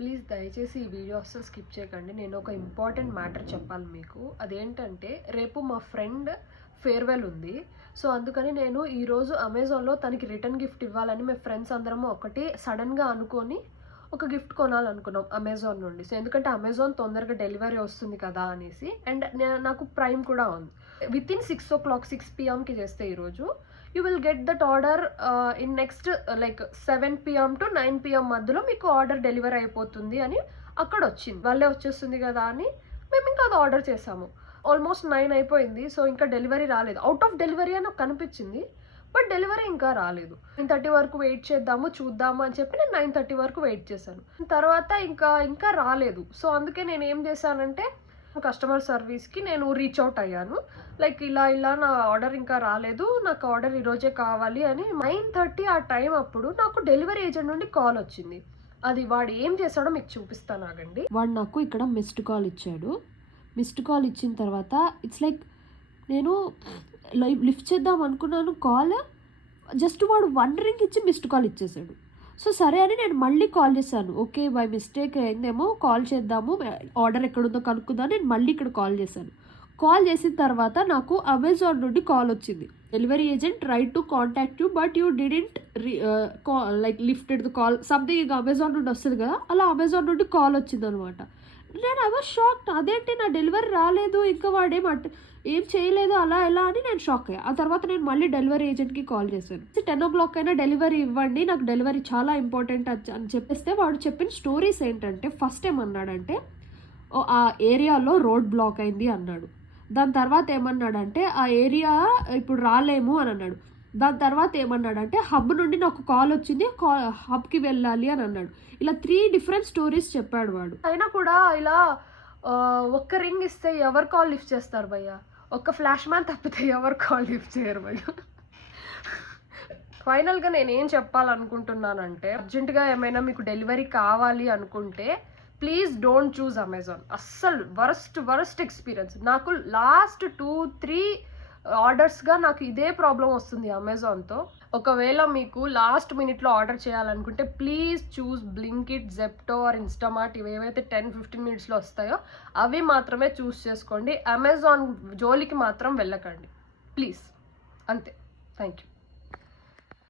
Please దయచేసి ఈ video అస్సలు స్కిప్ చేయకండి. నేను ఒక ఇంపార్టెంట్ మ్యాటర్ చెప్పాలి మీకు. అదేంటంటే రేపు మా ఫ్రెండ్ ఫేర్వెల్ ఉంది. సో అందుకని నేను ఈరోజు అమెజాన్లో తనకి రిటర్న్ గిఫ్ట్ ఇవ్వాలని మేము ఫ్రెండ్స్ అందరము ఒకటి సడన్గా అనుకొని ఒక గిఫ్ట్ కొనాలనుకున్నాం అమెజాన్ నుండి. సో ఎందుకంటే అమెజాన్ తొందరగా డెలివరీ వస్తుంది కదా అనేసి, అండ్ నాకు ప్రైమ్ కూడా ఉంది. వితిన్ 6 o'clock 6 PM చేస్తే ఈరోజు you will get that order in next like 7 PM to 9 PM మధ్యలో మీకు ఆర్డర్ డెలివరీ అయిపోతుంది అని అక్కడ వచ్చింది. వాళ్ళే వచ్చేస్తుంది కదా అని మేము ఇంకా అది ఆర్డర్ చేసాము. ఆల్మోస్ట్ 9 అయిపోయింది. సో ఇంకా డెలివరీ రాలేదు. అవుట్ ఆఫ్ డెలివరీ అని నాకు కనిపించింది, బట్ డెలివరీ ఇంకా రాలేదు. 9:30 వరకు వెయిట్ చేద్దాము చూద్దాము అని చెప్పి నేను 9:30 వరకు వెయిట్ చేశాను. తర్వాత ఇంకా రాలేదు. సో అందుకే నేను ఏం చేశానంటే కస్టమర్ సర్వీస్కి నేను రీచ్ అవుట్ అయ్యాను. లైక్ ఇలా నా ఆర్డర్ ఇంకా రాలేదు, నాకు ఆర్డర్ ఈరోజే కావాలి అని. 9:30 ఆ టైం అప్పుడు నాకు డెలివరీ ఏజెంట్ నుండి కాల్ వచ్చింది. అది వాడు ఏం చేశాడో మీకు చూపిస్తాను ఆగండి. వాడు నాకు ఇక్కడ మిస్డ్ కాల్ ఇచ్చాడు. మిస్డ్ కాల్ ఇచ్చిన తర్వాత ఇట్స్ లైక్ నేను లిఫ్ట్ చేద్దాం అనుకున్నాను కాల్, జస్ట్ వాడు 1 రింగ్ ఇచ్చి మిస్డ్ కాల్ ఇచ్చేసాడు. సో సరే అని నేను మళ్ళీ కాల్ చేశాను. ఓకే బై మిస్టేక్ అయిందేమో, కాల్ చేద్దాము, ఆర్డర్ ఎక్కడుందో కనుక్కుందాం. నేను మళ్ళీ ఇక్కడ కాల్ చేశాను. కాల్ చేసిన తర్వాత నాకు అమెజాన్ నుండి కాల్ వచ్చింది. Delivery agent right to contact you but you didn't like lifted the call something. ఇక అమెజాన్ నుండి వస్తుంది కదా, అలా అమెజాన్ నుండి కాల్ వచ్చింది అనమాట. నేను ఐ వాజ్ షాక్డ్. అదేంటి నా డెలివరీ రాలేదు, ఇంకా ఏం చేయలేదు, అలా ఎలా అని నేను షాక్ అయ్యా. ఆ తర్వాత నేను మళ్ళీ డెలివరీ ఏజెంట్కి కాల్ చేశాను. 10 o'clock అయినా డెలివరీ ఇవ్వండి, నాకు డెలివరీ చాలా ఇంపార్టెంట్ అని చెప్పేస్తే వాడు చెప్పిన స్టోరీస్ ఏంటంటే, ఫస్ట్ ఏమన్నాడంటే ఆ ఏరియాలో రోడ్ బ్లాక్ అయింది అన్నాడు. దాని తర్వాత ఏమన్నాడంటే ఆ ఏరియా ఇప్పుడు రాలేము అని అన్నాడు. దాని తర్వాత ఏమన్నాడంటే హబ్ నుండి నాకు కాల్ వచ్చింది, హబ్కి వెళ్ళాలి అని అన్నాడు. ఇలా 3 different స్టోరీస్ చెప్పాడు వాడు. అయినా కూడా ఇలా ఒక్క రింగ్ ఇస్తే ఎవరు కాల్ లిఫ్ట్ చేస్తారు భయ్య? ఒక్క ఫ్లాష్ మ్యాన్ తప్పితే ఎవరు కాల్ లిఫ్ట్ చేయరు భయ్య. ఫైనల్గా నేను ఏం చెప్పాలనుకుంటున్నానంటే, అర్జెంటుగా ఏమైనా మీకు డెలివరీ కావాలి అనుకుంటే ప్లీజ్ డోంట్ చూజ్ అమెజాన్. అస్సలు వరస్ట్ ఎక్స్పీరియన్స్. నాకు లాస్ట్ 2-3 ఆర్డర్స్గా నాకు ఇదే ప్రాబ్లం వస్తుంది అమెజాన్తో. ఒకవేళ మీకు లాస్ట్ మినిట్లో ఆర్డర్ చేయాలనుకుంటే please choose Blinkit, Zepto or Instamart. ఇవేవైతే 10-15 minutesలో వస్తాయో అవి మాత్రమే చూస్ చేసుకోండి. అమెజాన్ జోలికి మాత్రం వెళ్ళకండి ప్లీజ్. అంతే. Thank you.